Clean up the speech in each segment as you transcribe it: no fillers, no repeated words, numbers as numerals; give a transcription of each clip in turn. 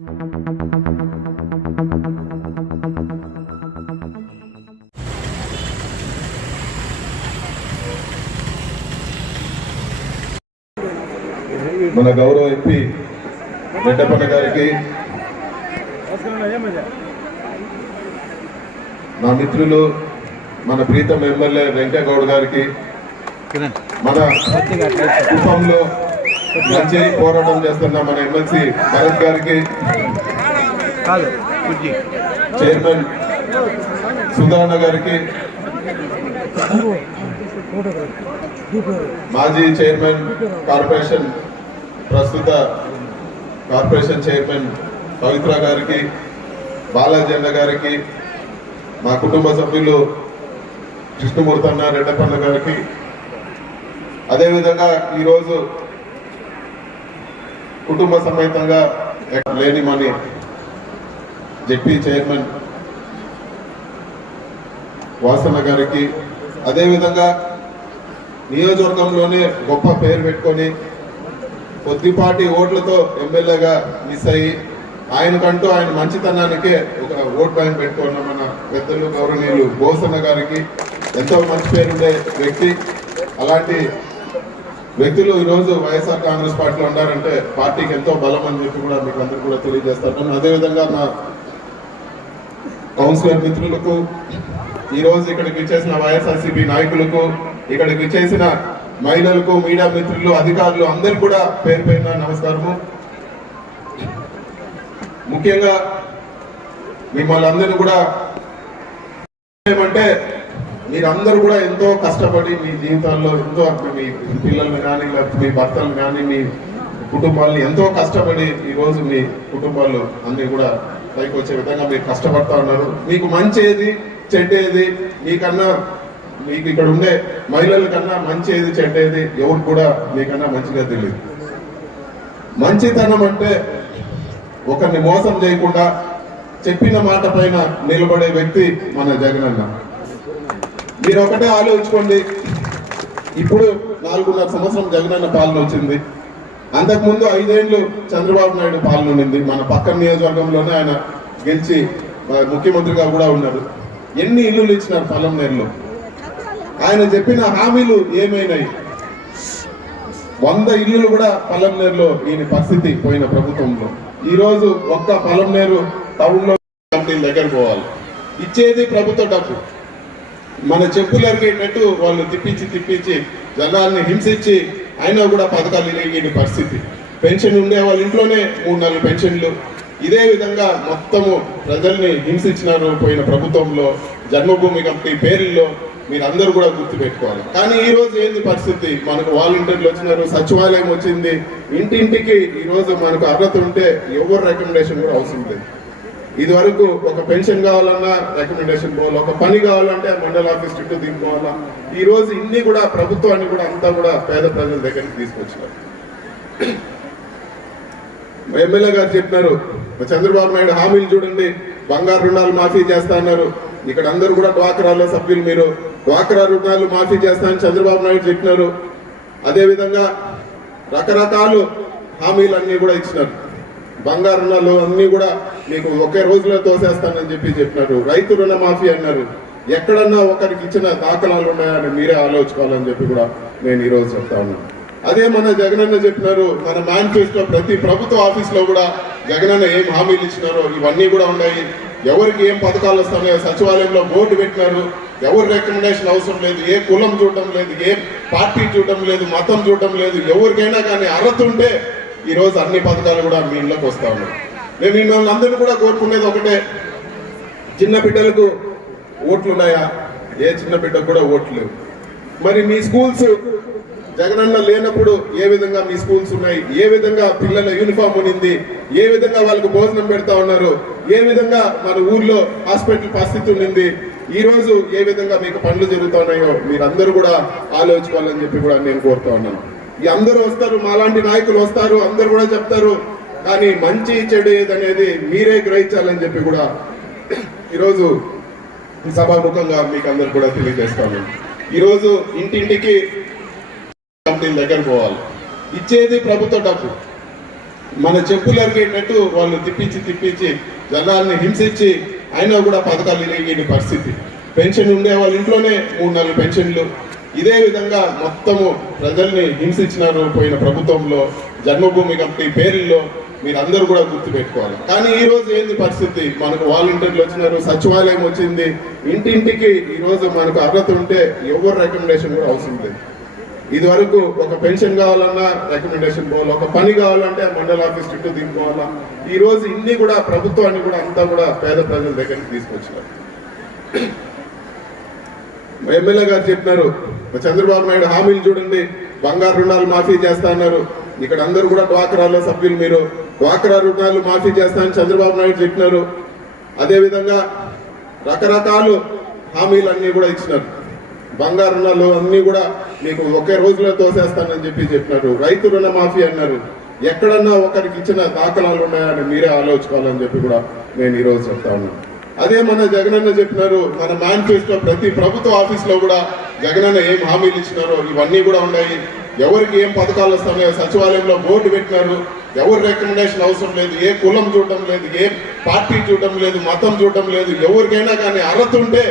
మన గౌరవ ఎంపీ రెడ్డప్పన్న గారికి, నా మిత్రులు మన ప్రీతం ఎమ్మెల్యే వెంకయ్యగౌడ్ గారికి, మన కుటుంబంలో మంచి పోరాటం చేస్తున్న మన ఎమ్మెల్సీ భరత్ గారికి, చైర్మన్ సుధారణ గారికి, మాజీ చైర్మన్ కార్పొరేషన్ ప్రస్తుత కార్పొరేషన్ చైర్మన్ పవిత్ర గారికి, బాలాజీ అన్న గారికి, మా కుటుంబ సభ్యులు కృష్ణమూర్తి అన్న, రెడ్డప్పన్న గారికి, అదేవిధంగా ఈరోజు కుటుంబ సమేతంగా లేనిమని జెడ్పీ చైర్మన్ వాసన్న గారికి, అదేవిధంగా నియోజకవర్గంలోనే గొప్ప పేరు పెట్టుకొని కొద్దిపాటి ఓట్లతో ఎమ్మెల్యేగా మిస్ అయ్యి ఆయనకంటూ ఆయన మంచితనానికే ఒక ఓట్ బ్యాంక్ పెట్టుకున్న మన పెద్దలు గౌరవనీయులు బోసన్న గారికి, ఎంతో మంచి పేరుండే వ్యక్తి. అలాంటి వ్యక్తులు ఈరోజు వైఎస్ఆర్ కాంగ్రెస్ పార్టీలో ఉన్నారంటే పార్టీకి ఎంతో బలం అని చెప్పి కూడా మీకు అందరూ కూడా తెలియజేస్తాను. అదేవిధంగా నా కౌన్సిలర్ మిత్రులకు, ఈరోజు ఇక్కడికి విచ్చేసిన వైఎస్ఆర్సీపీ నాయకులకు, ఇక్కడికి విచ్చేసిన మహిళలకు, మీడియా మిత్రులు, అధికారులు అందరూ కూడా పేరు పైన నమస్కారము. ముఖ్యంగా మిమ్మల్ని అందరినీ కూడా ఏమంటే మీరందరూ కూడా ఎంతో కష్టపడి మీ జీవితాల్లో ఎంతో మీ పిల్లల్ని కానీ మీ భర్తలు కానీ మీ కుటుంబాలని ఎంతో కష్టపడి ఈరోజు మీ కుటుంబాలు అన్ని కూడా పైకి వచ్చే విధంగా మీరు కష్టపడతా ఉన్నారు. మీకు మంచి ఏది చెడ్డేది మీకన్నా, మీకు ఇక్కడ ఉండే మహిళల కన్నా మంచి ఏది చెడ్డేది ఎవరు కూడా మీకన్నా మంచిగా తెలియదు. మంచితనం అంటే ఒకరిని మోసం చేయకుండా చెప్పిన మాట పైన నిలబడే వ్యక్తి మన జగనన్న. మీరు ఒకటే ఆలోచించుకోండి, ఇప్పుడు 4.5 సంవత్సరం జగనన్న పాలన వచ్చింది. అంతకుముందు 5 ఏళ్ళు చంద్రబాబు నాయుడు పాలన ఉండింది. మన పక్కన నియోజకవర్గంలోనే ఆయన గెలిచి ముఖ్యమంత్రిగా కూడా ఉన్నారు. ఎన్ని ఇల్లులు ఇచ్చినారు పలంనేరులో? ఆయన చెప్పిన హామీలు ఏమైనాయి? 100 ఇల్లులు కూడా పలంనేరులో ఈయన పరిస్థితి పోయిన ప్రభుత్వంలో. ఈరోజు ఒక్క పలంనేరు టౌన్లో కంపెనీల దగ్గర పోవాలి, ఇచ్చేది ప్రభుత్వ డబ్బు. మన చెప్పులు ఎరిగేటట్టు వాళ్ళు తిప్పించి జనాల్ని హింసించి అయినా కూడా పథకాలు ఇరిగిన పరిస్థితి. పెన్షన్ ఉండే వాళ్ళ ఇంట్లోనే 3-4 పెన్షన్లు. ఇదే విధంగా మొత్తము ప్రజల్ని హింసించినారు పోయిన ప్రభుత్వంలో. జన్మభూమి కమిటీ పేర్లలో మీరందరూ కూడా గుర్తుపెట్టుకోవాలి. కానీ ఈ రోజు ఏంది పరిస్థితి? మనకు వాలంటీర్లు వచ్చినారు, సచివాలయం వచ్చింది, ఇంటింటికి ఈరోజు మనకు అర్హత ఉంటే ఎవరు రికమెండేషన్ కూడా అవసరం లేదు. ఇది వరకు ఒక పెన్షన్ కావాలన్నా రికమెండేషన్ పోవాలి, ఒక పని కావాలంటే మండల ఆఫీస్ చుట్టూ దింపుకోవాలా. ఈ రోజు ఇన్ని కూడా ప్రభుత్వాన్ని కూడా అంతా కూడా పేద ప్రజల దగ్గరికి తీసుకొచ్చినారు. ఎమ్మెల్యే గారు చెప్పినారు, చంద్రబాబు నాయుడు హామీలు చూడండి, బంగారు రుణాలు మాఫీ చేస్తా అన్నారు. ఇక్కడ అందరూ కూడా డ్వాక్రాలో సభ్యులు, మీరు డ్వాక్రా రుణాలు మాఫీ చేస్తానని చంద్రబాబు నాయుడు చెప్పినారు. అదేవిధంగా రకరకాలు హామీలన్నీ కూడా ఇచ్చినారు. బంగారు రుణాలు అన్ని కూడా మీకు ఒకే రోజులో తోసేస్తానని చెప్పినారు. రైతు రుణ మాఫీ అన్నారు. ఎక్కడన్నా ఒకరికి ఇచ్చిన దాఖలాలు ఉన్నాయని మీరే ఆలోచించుకోవాలని చెప్పి కూడా నేను ఈరోజు చెప్తా ఉన్నాను. అదే మన జగనన్న చెప్పినారు, మన మేనిఫెస్టో ప్రతి ప్రభుత్వ ఆఫీస్లో కూడా జగనన్న ఏం హామీలు ఇచ్చినారో ఇవన్నీ కూడా ఉన్నాయి. ఎవరికి ఏం పథకాలు వస్తున్నాయో సచివాలయంలో బోర్డు పెట్టినారు. ఎవరు రికమెండేషన్ అవసరం లేదు, ఏ కులం చూడటం లేదు, ఏ పార్టీ చూడటం లేదు, మతం చూడటం లేదు. ఎవరికైనా కానీ అర్హత ఉంటే ఈరోజు అన్ని పథకాలు కూడా మీ ఇళ్ళకి వస్తా ఉన్నాయి. మేము మిమ్మల్ని అందరినీ కూడా కోరుకునేది ఒకటే, చిన్న బిడ్డలకు ఓట్లు ఉన్నాయా? ఏ చిన్న బిడ్డకు కూడా ఓట్లు లేవు. మరి మీ స్కూల్స్ జగనన్న లేనప్పుడు ఏ విధంగా మీ స్కూల్స్ ఉన్నాయి? ఏ విధంగా పిల్లల యూనిఫామ్ ఉన్నింది? ఏ విధంగా వాళ్ళకు భోజనం పెడతా ఉన్నారు? ఏ విధంగా మన ఊర్లో హాస్పిటల్ పరిస్థితి ఉన్నింది? ఈ రోజు ఏ విధంగా మీకు పనులు జరుగుతున్నాయో మీరందరూ కూడా ఆలోచించుకోవాలని చెప్పి కూడా నేను కోరుతా ఉన్నాను. ఈ అందరూ వస్తారు, మాలాంటి నాయకులు వస్తారు, అందరూ కూడా చెప్తారు. కానీ మంచి చెడు ఏదనేది మీరే గ్రహించాలని చెప్పి కూడా ఈరోజు సభాముఖంగా మీకు అందరు కూడా తెలియజేస్తాను. ఈరోజు ఇంటింటికి కంపెనీల దగ్గర పోవాలి, ఇచ్చేది ప్రభుత్వ డబ్బు. మన చెప్పులు అరిగేటట్టు వాళ్ళు తిప్పించి జనాల్ని హింసించి అయినా కూడా పథకాలు ఇరిగిన పరిస్థితి. పెన్షన్ ఉండే వాళ్ళ ఇంట్లోనే 3-4 పెన్షన్లు. ఇదే విధంగా మొత్తము ప్రజల్ని హింసించినారు పోయిన ప్రభుత్వంలో. జన్మభూమి కమిటీ పేర్లలో మీరందరూ కూడా గుర్తుపెట్టుకోవాలి. కానీ ఈ రోజు ఏంది పరిస్థితి? మనకు వాలంటీర్లు వచ్చినారు, సచివాలయం వచ్చింది, ఇంటింటికి ఈ రోజు మనకు అర్హత ఉంటే ఎవరు రికమెండేషన్ కూడా అవసరం లేదు. ఇది వరకు ఒక పెన్షన్ కావాలన్నా రికమెండేషన్ పోవాలి, ఒక పని కావాలంటే మండల ఆఫీస్ చుట్టూ దిగిపోవాలా. ఈ రోజు ఇన్ని కూడా ప్రభుత్వాన్ని కూడా అంతా కూడా పేద ప్రజల దగ్గరికి తీసుకొచ్చినారు. ఎమ్మెల్యే గారు చెప్పినారు, చంద్రబాబు నాయుడు హామీలు చూడండి, బంగారు రుణాలు మాఫీ చేస్తా అన్నారు. ఇక్కడ అందరూ కూడా డ్వాక్రాలో సభ్యులు, మీరు డ్వాక్రా రుణాలు మాఫీ చేస్తానని చంద్రబాబు నాయుడు చెప్పినారు. అదేవిధంగా రకరకాలు హామీలన్నీ కూడా ఇచ్చినారు. బంగారు రుణాలు అన్ని కూడా మీకు ఒకే రోజులో తోసేస్తానని చెప్పినారు. రైతు రుణ మాఫీ అన్నారు. ఎక్కడన్నా ఒకరికి ఇచ్చిన దాఖలాలు ఉన్నాయని మీరే ఆలోచించుకోవాలని చెప్పి కూడా నేను ఈరోజు చెప్తా ఉన్నాను. అదే మన జగనన్న చెప్పినారు, మన మేనిఫెస్టో ప్రతి ప్రభుత్వ ఆఫీస్లో కూడా జగనన్న ఏం హామీలు ఇచ్చినారో ఇవన్నీ కూడా ఉన్నాయి. ఎవరికి ఏం పథకాలు వస్తున్నాయో సచివాలయంలో బోర్డు పెట్టినారు. ఎవరు రికమెండేషన్ అవసరం లేదు, ఏ కులం చూడటం లేదు, ఏ పార్టీ చూడటం లేదు, మతం చూడటం లేదు. ఎవరికైనా కానీ అర్హత ఉంటే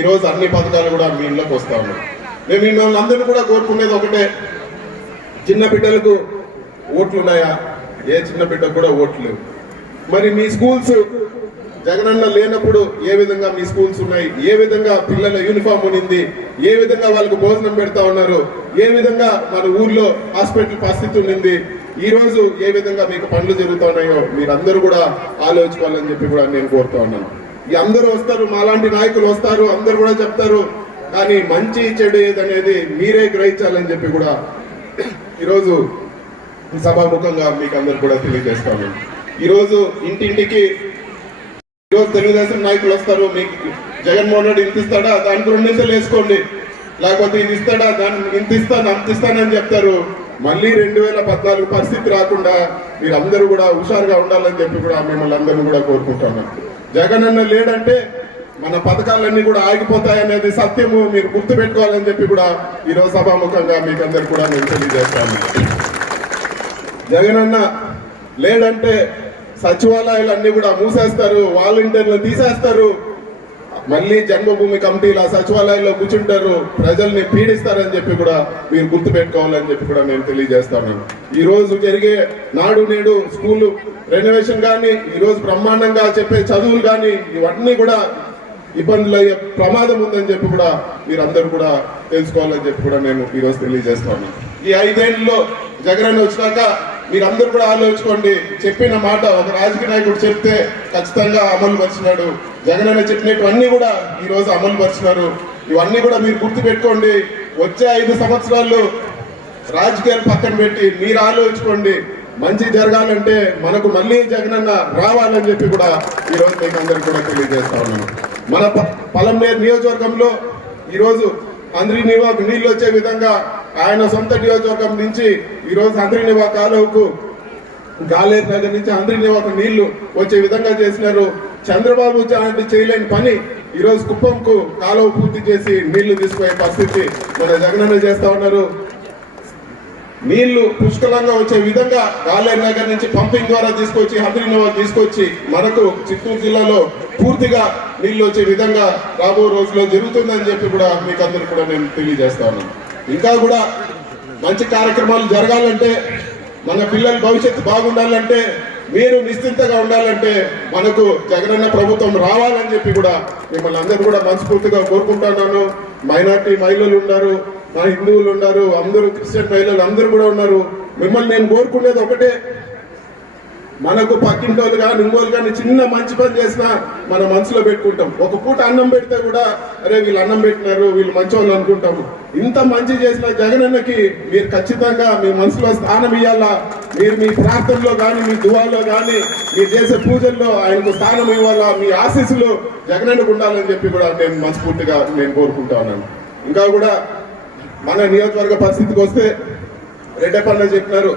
ఈరోజు అన్ని పథకాలు కూడా మీ ఇళ్ళకి వస్తా ఉన్నాయి. మేము మిమ్మల్ని అందరినీ కూడా కోరుకునేది ఒకటే, చిన్న బిడ్డలకు ఓట్లు ఉన్నాయా? ఏ చిన్న బిడ్డకు కూడా ఓట్లు లేవు. మరి మీ స్కూల్స్ జగనన్న లేనప్పుడు ఏ విధంగా మీ స్కూల్స్ ఉన్నాయి? ఏ విధంగా పిల్లల యూనిఫామ్ ఉనింది? ఏ విధంగా వాళ్ళకు భోజనం పెడతా ఉన్నారు? ఏ విధంగా మన ఊర్లో హాస్పిటల్ పరిస్థితి ఉండింది? ఈ రోజు ఏ విధంగా మీకు పనులు జరుగుతున్నాయో మీరందరూ కూడా ఆలోచించుకోవాలని చెప్పి కూడా నేను కోరుతా ఉన్నాను. ఈ అందరూ వస్తారు, మాలాంటి నాయకులు వస్తారు, అందరూ కూడా చెప్తారు. కానీ మంచి చెడు ఏదనేది మీరే గ్రహించాలని చెప్పి కూడా ఈరోజు సభాముఖంగా మీకు అందరు కూడా తెలియజేస్తాను. ఈరోజు ఇంటింటికి ఈరోజు తెలుగుదేశం నాయకులు వస్తారు, మీకు జగన్మోహన్ రెడ్డి ఇంత ఇస్తాడా, దానికి 2 నిమిషాలు వేసుకోండి, లేకపోతే ఇది ఇస్తాడా, దాన్ని ఇంత ఇస్తాను అంత ఇస్తానని చెప్తారు. మళ్ళీ 2014 పరిస్థితి రాకుండా మీరందరూ కూడా హుషారుగా ఉండాలని చెప్పి కూడా మిమ్మల్ని అందరినీ కూడా కోరుకుంటున్నాను. జగన్ అన్న లేడంటే మన పథకాలన్నీ కూడా ఆగిపోతాయనేది సత్యము, మీరు గుర్తు పెట్టుకోవాలని చెప్పి కూడా ఈరోజు సభాముఖంగా మీకు అందరు కూడా నేను తెలియజేస్తాను. జగన్ అన్న లేడంటే సచివాలయాలన్నీ కూడా మూసేస్తారు, వాలంటీర్లు తీసేస్తారు, మళ్ళీ జన్మభూమి కమిటీలు ఆ సచివాలయంలో కూర్చుంటారు, ప్రజల్ని పీడిస్తారని చెప్పి కూడా మీరు గుర్తు పెట్టుకోవాలని చెప్పి కూడా నేను తెలియజేస్తాను. ఈ రోజు జరిగే నాడు నేడు స్కూల్ రెనోవేషన్ కానీ, ఈ రోజు బ్రహ్మాండంగా చెప్పే చదువులు కానీ ఇవన్నీ కూడా ఇబ్బందులు అయ్యే ప్రమాదం ఉందని చెప్పి కూడా మీరందరూ కూడా తెలుసుకోవాలని చెప్పి కూడా నేను ఈరోజు తెలియజేస్తాను. ఈ 5 ఏళ్లలో జగన్ వచ్చినాక మీరందరూ కూడా ఆలోచించుకోండి. చెప్పిన మాట ఒక రాజకీయ నాయకుడు చెప్తే ఖచ్చితంగా అమలు పరిచినాడు. జగనన్న చెప్పినటువన్నీ కూడా ఈ రోజు అమలు పరిచినారు. ఇవన్నీ కూడా మీరు గుర్తు పెట్టుకోండి. వచ్చే 5 సంవత్సరాలు రాజకీయాలు పక్కన పెట్టి మీరు ఆలోచించుకోండి. మంచి జరగాలంటే మనకు మళ్ళీ జగనన్న రావాలని చెప్పి కూడా ఈ రోజు మీకు అందరికి కూడా తెలియజేస్తా ఉన్నాను. మన పలంనేరు నియోజకవర్గంలో ఈరోజు అంద్రినివాకు నీళ్లు వచ్చే విధంగా ఆయన సొంత నియోజకవర్గం నుంచి ఈరోజు అంద్రినివా కాలువకు గాలేరు నగర్ నుంచి అంద్రినివాకు నీళ్లు వచ్చే విధంగా చేసినారు. చంద్రబాబు చేయలేని పని ఈరోజు కుప్పంకు కాలువ పూర్తి చేసి నీళ్లు తీసుకునే పరిస్థితి మన జగనన్న చేస్తా ఉన్నారు. నీళ్లు పుష్కలంగా వచ్చే విధంగా గాలేరు నగర్ నుంచి పంపింగ్ ద్వారా తీసుకొచ్చి హంద్రినివా తీసుకొచ్చి మనకు చిత్తూరు జిల్లాలో పూర్తిగా నీళ్లు వచ్చే విధంగా రాబో రోజుల్లో జరుగుతుందని చెప్పి కూడా మీకు అందరూ కూడా నేను తెలియజేస్తాను. ఇంకా కూడా మంచి కార్యక్రమాలు జరగాలంటే, మన పిల్లల భవిష్యత్తు బాగుండాలంటే, మీరు నిశ్చింతగా ఉండాలంటే మనకు జగనన్న ప్రభుత్వం రావాలని చెప్పి కూడా మిమ్మల్ని అందరూ కూడా మనస్ఫూర్తిగా కోరుకుంటున్నాను. మైనార్టీ మహిళలు ఉన్నారు, మా హిందువులు ఉన్నారు, అందరూ క్రిస్టియన్ మహిళలు అందరూ కూడా ఉన్నారు. మిమ్మల్ని నేను కోరుకునేది ఒకటే, మనకు పక్కింటోళ్ళు కానీ ఇంకోళ్ళు కానీ చిన్న మంచి పని చేసినా మన మనసులో పెట్టుకుంటాం. ఒక పూట అన్నం పెడితే కూడా అరే వీళ్ళు అన్నం పెట్టినారు, వీళ్ళు మంచి వాళ్ళు అనుకుంటాము. ఇంత మంచి చేసిన జగనన్నకి మీరు ఖచ్చితంగా మీ మనసులో స్థానం ఇవ్వాలా. మీరు మీ ప్రార్థనలో కానీ, మీ దువాల్లో కానీ, మీరు చేసే పూజల్లో ఆయనకు స్థానం ఇవ్వాలా. మీ ఆశీస్సులు జగనన్నకు ఉండాలని చెప్పి కూడా నేను మనస్ఫూర్తిగా నేను కోరుకుంటా ఉన్నాను. ఇంకా కూడా మన నియోజకవర్గ పరిస్థితికి వస్తే రెడ్డపన్న చెప్పినారు,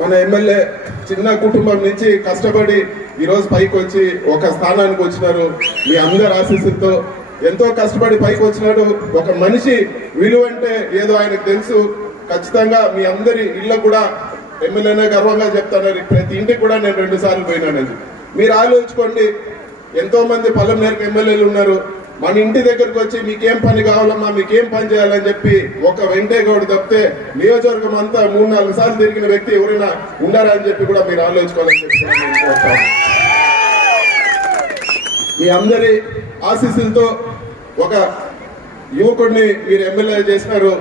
మన ఎమ్మెల్యే చిన్న కుటుంబం నుంచి కష్టపడి ఈరోజు పైకి వచ్చి ఒక స్థానానికి వచ్చినారు. మీ అందరి ఆశీస్సులతో ఎంతో కష్టపడి పైకి వచ్చినాడు. ఒక మనిషి విలువ అంటే ఏదో ఆయనకు తెలుసు. ఖచ్చితంగా మీ అందరి ఇళ్ళకు కూడా ఎమ్మెల్యేనే గర్వంగా చెప్తాను, ప్రతి ఇంటికి కూడా నేను 2 సార్లు పోయినానని. మీరు ఆలోచించుకోండి, ఎంతో మంది పల్లెమేరకు ఎమ్మెల్యేలు ఉన్నారు. మన ఇంటి దగ్గరకు వచ్చి మీకేం పని కావాలమ్మా, మీకేం పని చేయాలని చెప్పి ఒక వెంకటేగౌడ్ తప్పితే నియోజకవర్గం అంతా 3-4 సార్లు తిరిగిన వ్యక్తి ఎవరైనా ఉన్నారా అని చెప్పి కూడా మీరు ఆలోచించుకోవాలని చెప్పి నేను కోరుతాను. మీ అందరి ఆశీస్సులతో ఒక యువకుడిని మీరు ఎమ్మెల్యే చేసినారు.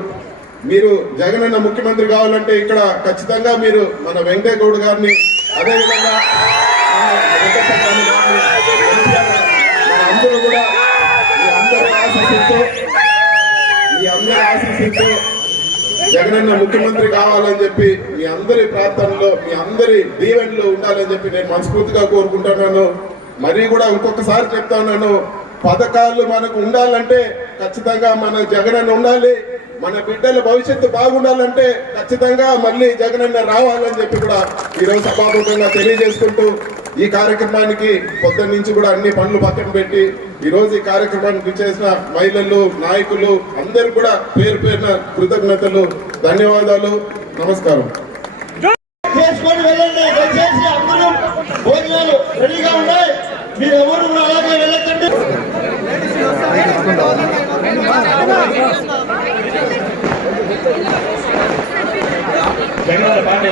మీరు జగనన్న ముఖ్యమంత్రి కావాలంటే ఇక్కడ ఖచ్చితంగా మీరు మన వెంకటేగౌడ్ గారిని, అదేవిధంగా అందరూ కూడా మీ అందరి ఆశీస్సులతో జగనన్న ముఖ్యమంత్రి కావాలని చెప్పి మీ అందరి ప్రార్థనలో, మీ అందరి దీవెనలో ఉండాలని చెప్పి నేను మనస్ఫూర్తిగా కోరుకుంటున్నాను. మరీ కూడా ఇంకొకసారి చెప్తాను, పథకాలు మనకు ఉండాలంటే ఖచ్చితంగా మన జగనన్న ఉండాలి. మన బిడ్డల భవిష్యత్తు బాగుండాలంటే ఖచ్చితంగా మళ్ళీ జగనన్న రావాలని చెప్పి కూడా ఈరోజు సభాముఖంగా తెలియజేసుకుంటూ, ఈ కార్యక్రమానికి పొద్దున్న నుంచి కూడా అన్ని పనులు పక్కన పెట్టి ఈరోజు ఈ కార్యక్రమానికి చేసిన మహిళలు, నాయకులు అందరూ కూడా పేరు పేరున కృతజ్ఞతలు, ధన్యవాదాలు, నమస్కారం. చేసుకొని వెళ్ళండి, దయచేసి అందరూ భోజనాలు రెడీగా ఉన్నాయి, మీరు ఎవరు అలాగే వెళ్ళకండి. జగన్ పాట